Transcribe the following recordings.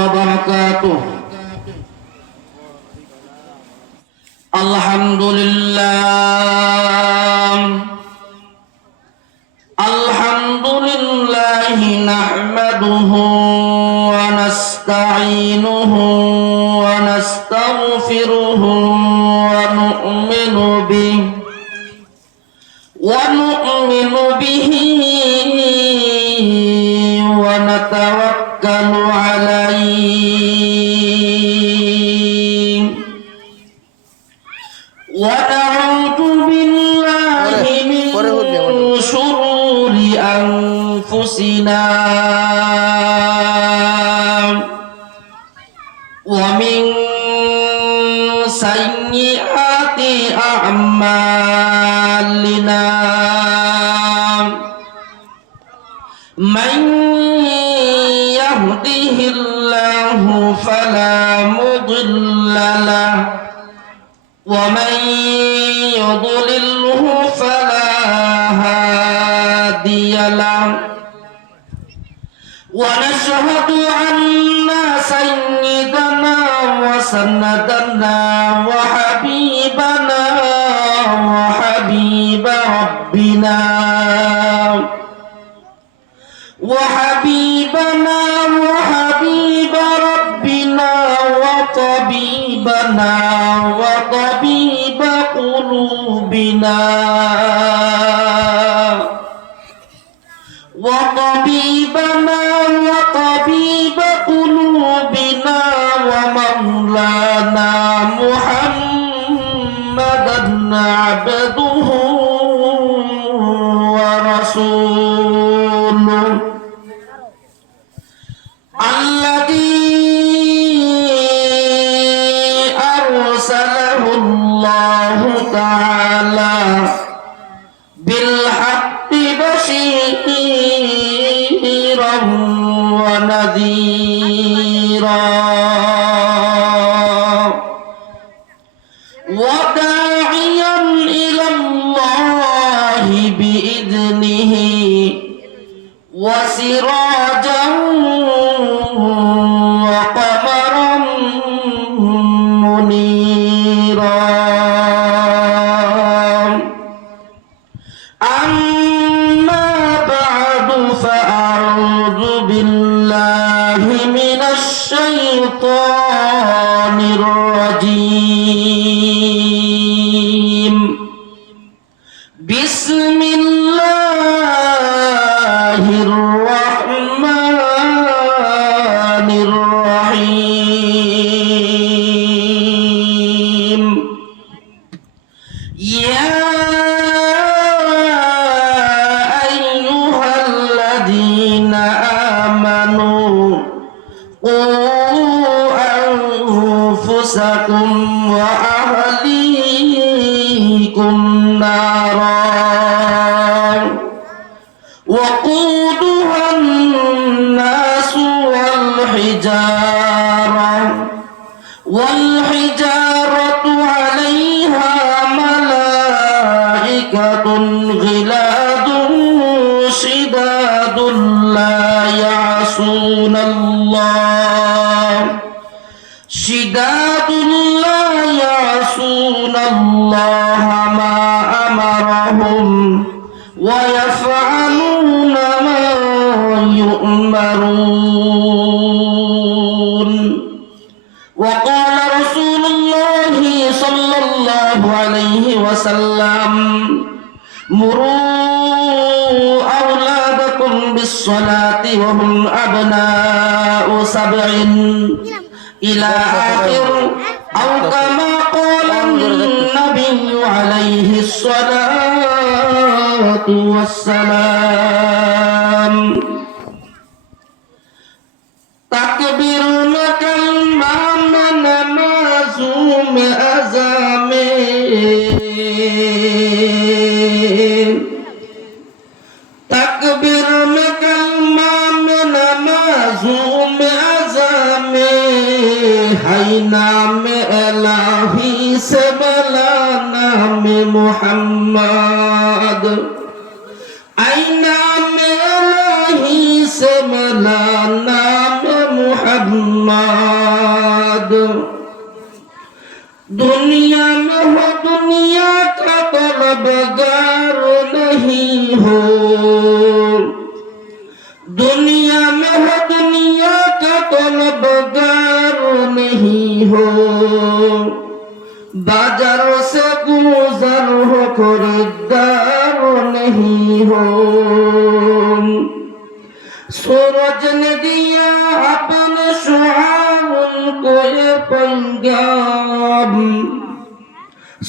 وبركاته. الحمد لله نحمده ونستعينه ونستغفره ونؤمن به ونتوكل عليه ونعوذ بالله من شرور أنفسنا ومن سيئات أعمالنا. من يهده الله فلا مضل له ومن يضلله فلا هادي له. ونشهد أن سيدنا وسندنا وحبيبنا وحبيب ربنا وطبيبنا وطبيب قلوبنا ومولانا محمدا عبده ورسوله الذي أرسله الله تعالى بالحق بشيرا ونذيرا وداعيا إلى الله بإذنه وسراجا وقمرا منيرا. أما بعد فأعوذ بالله من الشيطان الرجيم. بسم الله الرحمن الرحيم. يا أيها الذين آمنوا قوا أنفسكم وأهليكم نارا وقودها الناس والحجارة عليها ملائكة غلاد شداد لا يعصون الله ما أمرهم ويفعلون ما يؤمرون. وقال رسول الله صلى الله عليه وسلم مروا أولادكم بالصلاة وهم أبناء 7 إلى آخر أو كما قال النبي عليه الصلاة والسلام. تكبير كلمة معصوم أزامين. تكبير كلمة معصوم أزامين. هاي نام إلهي سبلا نام محمد. أي نام إلهي سبلا نام محمد. मुराद। दुनिया में हो दुनिया का तलबगार नहीं हो, दुनिया में हो दुनिया का तलबगार नहीं हो, बाजारों से गुजर हो खरीदार नहीं हो। सूरज ने दिया अपने शुआर उनको ये पैगाम,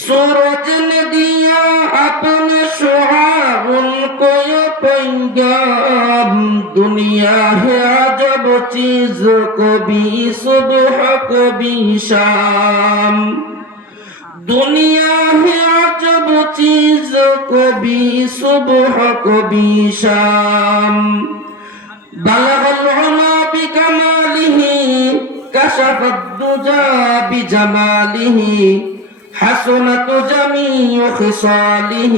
सूरज ने दिया अपने शुआर उनको ये पैगाम। दुनिया है अजब चीज, कभी सुबह कभी शाम। दुनिया है अजब चीज, कभी सुबह कभी शाम। बलग العلا بكماله كشف الدجى بجماله حسنت جميع خصاله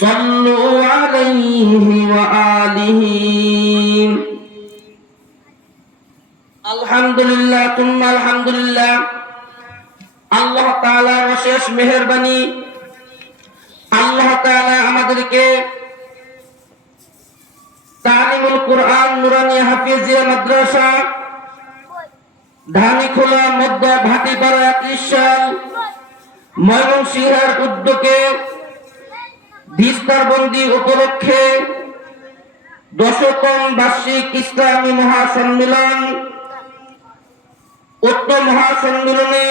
صلوا عليه وآله। আলহামদুলিল্লাহ তুম্মা আলহামদুলিল্লাহ। আল্লাহ তাআলার অশেষ মেহেরবানি, আল্লাহ তাআলা আমাদেরকে তালিমুল কুরআন নুরানিয়া হাফিজিয়া মাদ্রাসা ধানীখোলা মধ্য ভাটিপাড়া 31 সাল ময়মনসিংহের উদ্যোগে দিস্তারবন্দি উপলক্ষে 10তম বার্ষিক ইসলামী মহাসম্মেলন, উক্ত মহাসম্মেলনে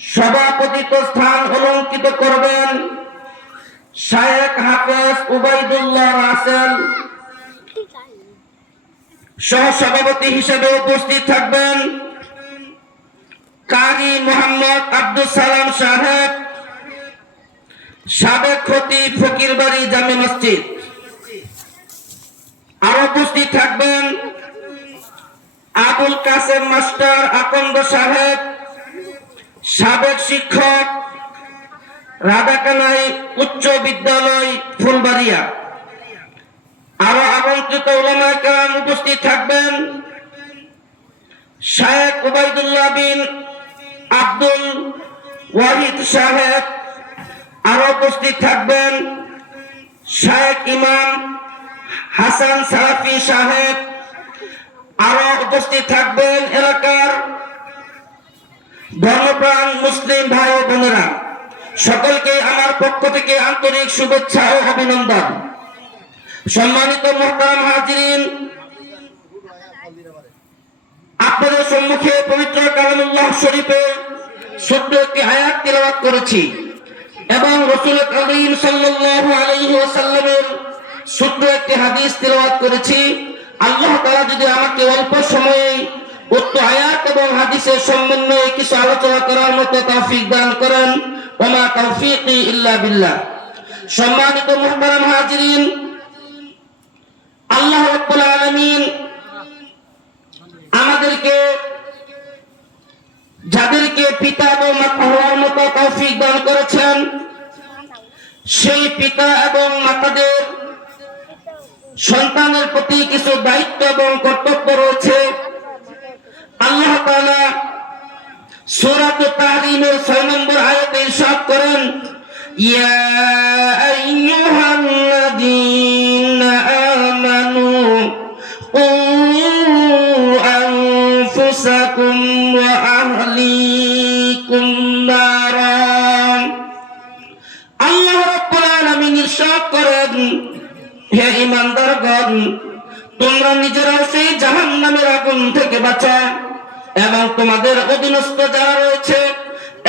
সভাপতিত্ব স্থান অলঙ্কিত করবেন শায়েখ হাফেজ উবাইদুল্লাহ রাসেল। সহসভাপতি হিসেবে উপস্থিত থাকবেন কারি মোহাম্মদ আব্দুল সালাম সাহেব, সাবেক খতিব ফকিরবাড়ি জামে মসজিদ। আর উপস্থিত থাকবেন আবুল কাসেম মাস্টার আকন্দ সাহেব, সাবেক শিক্ষক রাধাকানাই উচ্চ বিদ্যালয় ফুলবাড়িয়া। আরো আমন্ত্রিত উলামায়ে কেরাম উপস্থিত থাকবেন শায়েখ উবাইদুল্লাহ বিন আব্দুল ওয়াহিদ সাহেব। আরো উপস্থিত থাকবেন শায়েখ ইমাম হাসান সালাফি সাহেব। আরো উপস্থিত থাকবেন এলাকার ধর্মপ্রাণ মুসলিম ভাই ও বোনেরা। সকলকে আমার পক্ষ থেকে আন্তরিক শুভেচ্ছা ও অভিনন্দন। সম্মানিত মুহতারাম হাজিরিন, আপনাদের সম্মুখে পবিত্র কালামুল্লাহ শরীফের ছোট্ট একটি আয়াত তিলাওয়াত করেছি এবং রাসূল করিম সাল্লাল্লাহু আলাইহি ওয়াসাল্লামের ছোট্ট একটি হাদিস তিলাওয়াত করেছি। আল্লাহ তাআলা যদি আমাকে অল্প সময়ে উক্ত আয়াত এবং হাদিসের সমন্বয়ে কিছু আলোচনা করার মতো তৌফিক দান করেন, ওমা তাওফীকি ইল্লা বিল্লাহ। সম্মানিত মুহতারাম হাজিরিন, আল্লাহ রাব্বুল আলামিন আমাদেরকে যাদেরকে পিতা এবং মাতা হওয়ার মতো তৌফিক দান করেছেন, সেই পিতা এবং মাতাদের সন্তানের প্রতি কিছু দায়িত্ব এবং কর্তব্য রয়েছে। আল্লাহ তাআলা সূরা তাহরিমের 6 নম্বর আয়াতে ইরশাদ করেন, ইয়া আইয়ুহাল্লাযীনা আমানু কু আনফুসাকুম ওয়া আহলিকুম নারা। আল্লাহ রাব্বুল আলামিন ইরশাদ করেন, হে ঈমানদারগণ, তোমরা নিজেরাও সেই জাহান্নামের আগুন থেকে বাঁচো এবং তোমাদের অধীনস্থ যারা রয়েছে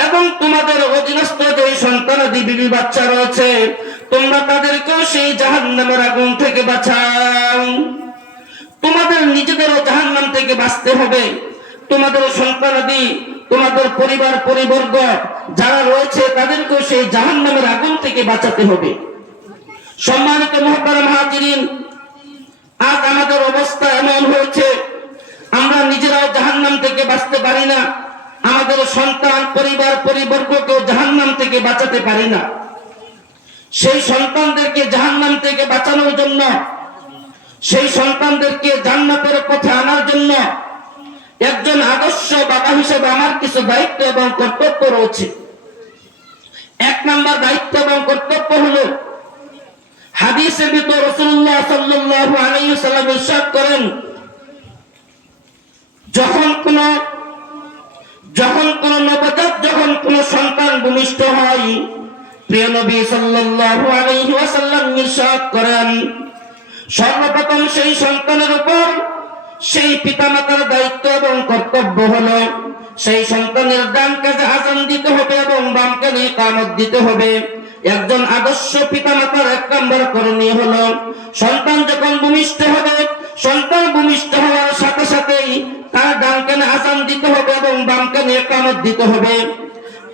এবং তোমাদের অধীনস্থ যে সন্তানাদি বিবি বাচ্চা রয়েছে, তোমরা তাদেরকেও সেই জাহান্নামের আগুন থেকে বাঁচাও। তোমাদের নিজেদেরও জাহান্নাম থেকে বাঁচতে হবে, তোমাদের সন্তানাদি, তোমাদের পরিবার পরিবর্গ যারা রয়েছে তাদেরকেও সেই জাহান্নামের আগুন থেকে বাঁচাতে হবে। সম্মানিত মুহতারাম হাজিরিন, আজ আমাদের অবস্থা এমন হয়েছে, আমরা নিজেরাও জাহান্নাম থেকে বাঁচতে পারি না, আমাদের সন্তান পরিবার পরিবর্গকেও জাহান্নাম থেকে বাঁচাতে পারি না। সেই সন্তানদেরকে জাহান্নাম থেকে বাঁচানোর জন্য, সেই সন্তানদেরকে জান্নাতের পথে আনার জন্য একজন আদর্শ বাবা হিসেবে আমার কিছু দায়িত্ব এবং কর্তব্য রয়েছে। এক নাম্বার দায়িত্ব এবং কর্তব্য হলো, হাদিসের ভিতর রাসূলুল্লাহ সাল্লাল্লাহু আলাইহি ওয়াসাল্লাম ইরশাদ করেন, যখন কোন নবজাত যখন কোন সন্তান ভূমিষ্ঠ হয়, প্রিয় নবী সাল্লাল্লাহু আলাইহি ওয়াসাল্লাম ইরশাদ করেন, সর্বপ্রথম সেই সন্তানের উপর সেই পিতামাতার দায়িত্ব এবং কর্তব্য হলো সেই সন্তানের ডান কাজে আযান দিতে হবে এবং বাম কাজে ইকামত দিতে হবে। একজন আদর্শ পিতামাতার এক নম্বর করণীয় হলো, সন্তান যখন ভূমিষ্ঠ হবে, সন্তান ভূমিষ্ঠ হওয়ার সাথে সাথেই তার ডান কানে আযান দিতে হবে এবং বাম কানে ইকামত দিতে হবে।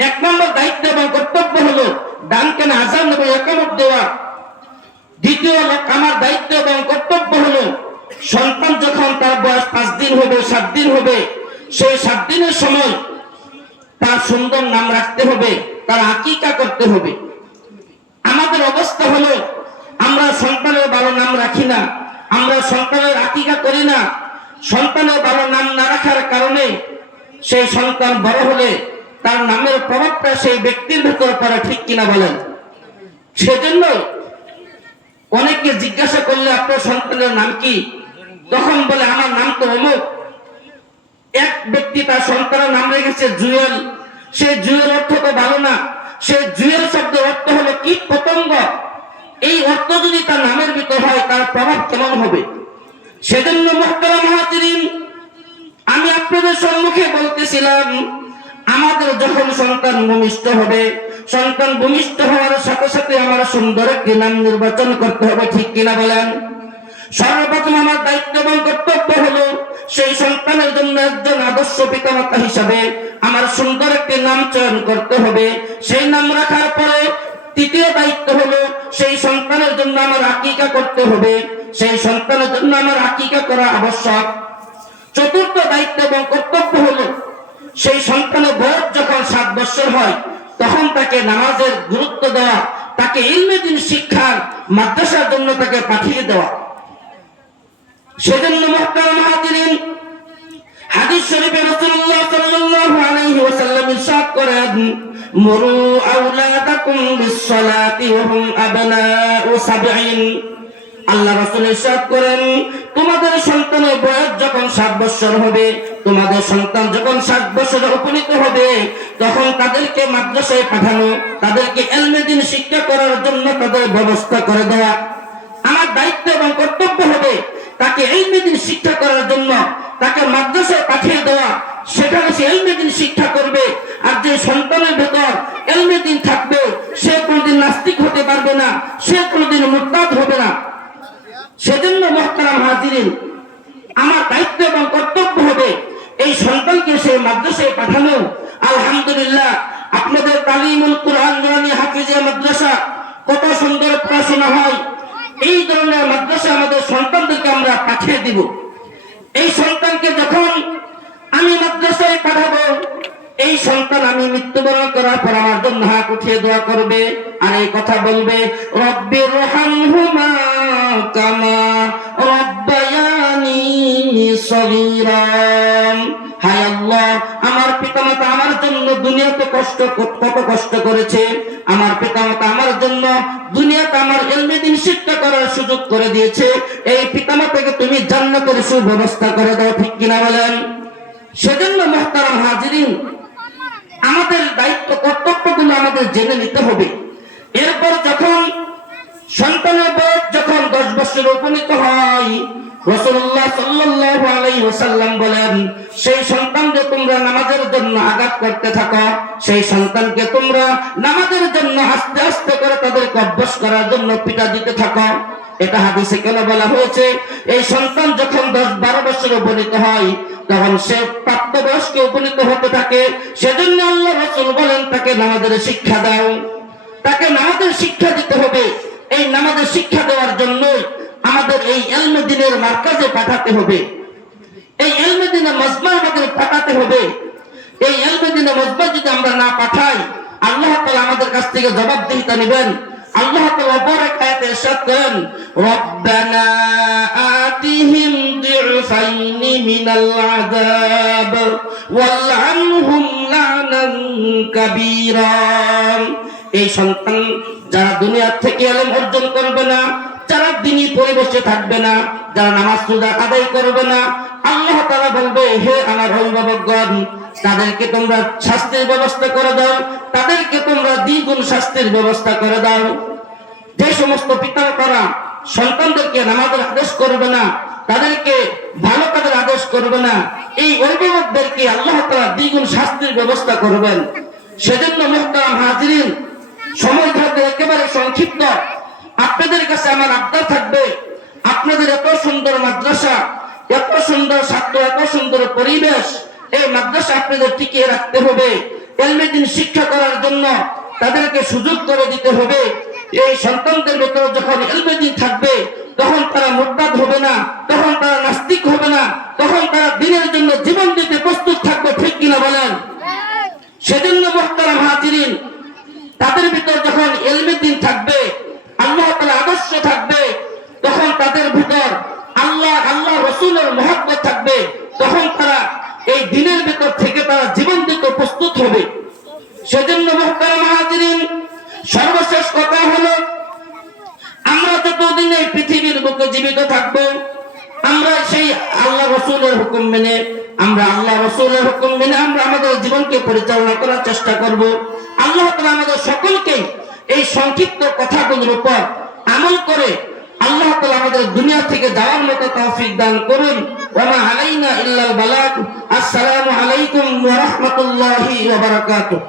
এক নম্বর দায়িত্ব এবং কর্তব্য হলো ডান কানে আযান এবং ইকামত দেওয়া। দ্বিতীয় আমার দায়িত্ব এবং কর্তব্য হলো, সন্তান যখন তার বয়স 5 দিন হবে, 7 দিন হবে, সেই 7 দিনের সময় তার সুন্দর নাম রাখতে হবে, তার আকিকা করতে হবে। আমাদের অবস্থা হলো, আমরা সন্তানের ভালো নাম রাখি না, আমরা সন্তানের আকিকা করি না। সন্তানের ভালো নাম না রাখার কারণে সেই সন্তান বড় হলে তার নামের প্রভাবটা সেই ব্যক্তির ভেতর পড়ে, ঠিক কিনা বলেন? সেজন্য অনেকে জিজ্ঞাসা করলে আপনার সন্তানের নাম কি, তখন বলে আমার নাম তো অমুক। এক ব্যক্তি তার সন্তানের নাম রেখেছে জুয়েল, সে জুয়েল অর্থ তো ভালো না, সে জুয়েল শব্দের অর্থ হলো কীট পতঙ্গ। এই অর্থ যদি তার নামের ভিতর হয়, তার প্রভাব কেমন হবে? সেজন্য মুহতারাম হাজিরিন, আমি আপনাদের সম্মুখে বলতেছিলাম, আমাদের যখন সন্তান ভূমিষ্ঠ হবে, সন্তান ভূমিষ্ঠ হওয়ার সাথে সাথে আমার সুন্দর একটি নাম নির্বাচন করতে হবে, ঠিক কিনা বলেন? সর্বপ্রথম আমার দায়িত্ব এবং কর্তব্য হলো, সেই সন্তানের জন্য একজন আদর্শ পিতামাতা হিসাবে আমার সুন্দর একটি নাম চয়ন করতে হবে। সেই নাম রাখার পরে তৃতীয় দায়িত্ব হলো, সেই সন্তানের জন্য আমার আকিকা করতে হবে, সেই সন্তানের জন্য আমার আকিকা করা আবশ্যক। চতুর্থ দায়িত্ব এবং কর্তব্য হলো, সেই সন্তানের বয়স যখন 7 বছর হয়, তখন তাকে নামাজের গুরুত্ব দেওয়া, তাকে ইলমে দ্বীন শিক্ষার মাদ্রাসার জন্য তাকে পাঠিয়ে দেওয়া। সেজন্য মুহতারাম হাজিরিন, হাদিস শরীফে রাসূলুল্লাহ সাল্লাল্লাহু আলাইহি ওয়াসাল্লাম ইরশাদ করেন, মুরু আওলাদাকুম বিস-সালাতি ওয়া হুম আবনাউ 7। আল্লাহ রাসূল ইরশাদ করেন, তোমাদের সন্তানের বয়স যখন 7 বছর হবে, তোমাদের সন্তান যখন 7 বছরে উপনীত হবে, তখন তাদেরকে মাদ্রাসায় পাঠানো, তাদেরকে ইলমে দ্বীন শিক্ষা করার জন্য তাদের ব্যবস্থা করে দেওয়া। আমার দায়িত্ব এবং কর্তব্য হবে তাকে ইলমে দ্বীন শিক্ষা করার জন্য তাকে মাদ্রাসায় পাঠিয়ে দেওয়া, সেখানে সে ইলমে দ্বীন শিক্ষা করবে। আর যে সন্তানের ভেতর ইলমে দ্বীন থাকবে, সে কোনোদিন নাস্তিক হতে পারবে না, সে কোনোদিন মুরতাদ হবে না। সেজন্য মুহতারাম হাজিরিন, আমার দায়িত্ব এবং কর্তব্য হবে এই সন্তানকে সেই মাদ্রাসায় পাঠানো। আলহামদুলিল্লাহ, আপনাদের তালিমুল কুরআন নুরানি হাফিজিয়া মাদ্রাসা কত সুন্দর পড়াশোনা হয়। এই ধরনের মাদ্রাসা আমাদের সন্তানদেরকে আমরা পাঠিয়ে দিব। এই সন্তানকে যখন আমি মাদ্রাসায় পাঠাবো, এই সন্তান আমি মৃত্যুবরণ করার পর আমার জন্য হাত উঠিয়ে দোয়া করবে আর এই কথা বলবে, রব্বিরহামহুমা কামা রব্বায়ানি সগীরা। হায় আল্লাহ, আমার পিতামাতা আমার জন্য দুনিয়াতে কত কষ্ট করেছে, আমার পিতামাতা আমার জন্য দুনিয়াতে আমার ইলমে দ্বীন শিক্ষা করার সুযোগ করে দিয়েছে। এই পিতামাতাকে তুমি জান্নাতের সুব্যবস্থা করে দাও, ঠিক কিনা বলেন? সেজন্য মুহতারাম হাজিরিন, আমাদের দায়িত্ব কর্তব্যগুলো আমাদের জেনে নিতে হবে। এরপর যখন সন্তানের বয়স যখন 10 বছরে উপনীত হয়, রাসূলুল্লাহ সাল্লাল্লাহু আলাইহি ওয়াসাল্লাম বলেন, সেই সন্তানকে তোমরা নামাজের জন্য আঘাত করতে থাকো, সেই সন্তানকে তোমরা নামাজের জন্য আস্তে আস্তে করে তাদেরকে অভ্যাস করার জন্য পিটা দিতে থাকো। এটা হাদিসে কেন বলা হয়েছে? এই সন্তান যখন 10-12 বছরে উপনীত হয়, তখন সে প্রাপ্তবয়স্কে উপনীত হতে থাকে। সেজন্য আল্লাহ রাসূল বলেন, তাকে নামাজের শিক্ষা দাও, তাকে নামাজের শিক্ষা দিতে হবে। এই নামাজের শিক্ষা দেওয়ার জন্য আমাদের এই ইলমে দ্বীনের মারকাজে পাঠাতে হবে, এই ইলমে দ্বীনের মজমা আমাদের পাঠাতে হবে। এই ইলমে দ্বীনের মজমা যদি আমরা না পাঠাই, আল্লাহ তাআলা আমাদের কাছ থেকে জবাবদিহিতা নেবেন। আল্লাহ তাআলা অপর এক আয়াতে ইরশাদ করেন, রব্বানা আতিহিম দি'ফাইনি মিনাল আযাব ওয়ালআনহুম লা'নান কাবীরা। এই সন্তান যারা দুনিয়া থেকে ইলম অর্জন করবে না, যারা দ্বীনি পরিবেশে থাকবে না, যারা নামাজ রোজা আদায় করবে না, আল্লাহ তাআলা বলবে, হে আমার অভিভাবকগণ, তাদেরকে তোমরা শাস্তির ব্যবস্থা করে দাও, তাদেরকে তোমরা দ্বিগুণ শাস্তির ব্যবস্থা করে দাও। যে সমস্ত পিতামাতারা সন্তানদেরকে নামাজের আদেশ করবে না, তাদেরকে ভালো কাজের আদেশ করবে না, এই অভিভাবকদেরকে আল্লাহ তাআলা দ্বিগুণ শাস্তির ব্যবস্থা করবেন। সেজন্য মুহতারাম হাজিরিন, সময় থাকবে একেবারে সংক্ষিপ্ত, আপনাদের কাছে আমার আবদার থাকবে, আপনাদের এত সুন্দর মাদ্রাসা, এত সুন্দর ছাত্র, এত সুন্দর পরিবেশ, এই মাদ্রাসা আপনাদের টিকিয়ে রাখতে হবে। ইলমে দ্বীন শিক্ষা করার জন্য তাদেরকে সুযোগ করে দিতে হবে। এই সন্তানদের ভেতরে যখন ইলমে দ্বীন থাকবে, তখন তারা মুরতাদ হবে না, তখন তারা নাস্তিক হবে না, তখন তারা দ্বীনের জন্য জীবন দিতে প্রস্তুত থাকবে। ঠিক কিনা বলেন? সেজন্য মুহতারাম হাজিরিন, তাদের ভিতর যখন ইলমে দ্বীন থাকবে, আল্লাহ তাআলার আদর্শ থাকবে, তখন তাদের ভিতর আল্লাহ রাসূলের মহব্বত থাকবে, তখন তারা এই দ্বীনের ভিতর থেকে তারা জীবন দিতে প্রস্তুত হবে। সেজন্য মুহতারাম হাজিরিন, সর্বশেষ কথা হলো, আমরা যতদিন এই পৃথিবীর বুকে জীবিত থাকব, আমরা সেই আল্লাহ রাসূলের হুকুম মেনে আমরা আমাদের জীবনকে পরিচালনা করার চেষ্টা করব। আল্লাহ তাআলা আমাদের সকলকে এই সংক্ষিপ্ত কথাগুলোর উপর আমল করে আল্লাহ তাআলা আমাদের দুনিয়া থেকে যাওয়ার মতো তৌফিক দান করুন। ওয়া মা আলাইনা ইল্লাল বালাগ। আসসালামু আলাইকুম ওয়া রাহমাতুল্লাহি ওয়া বারাকাতুহু।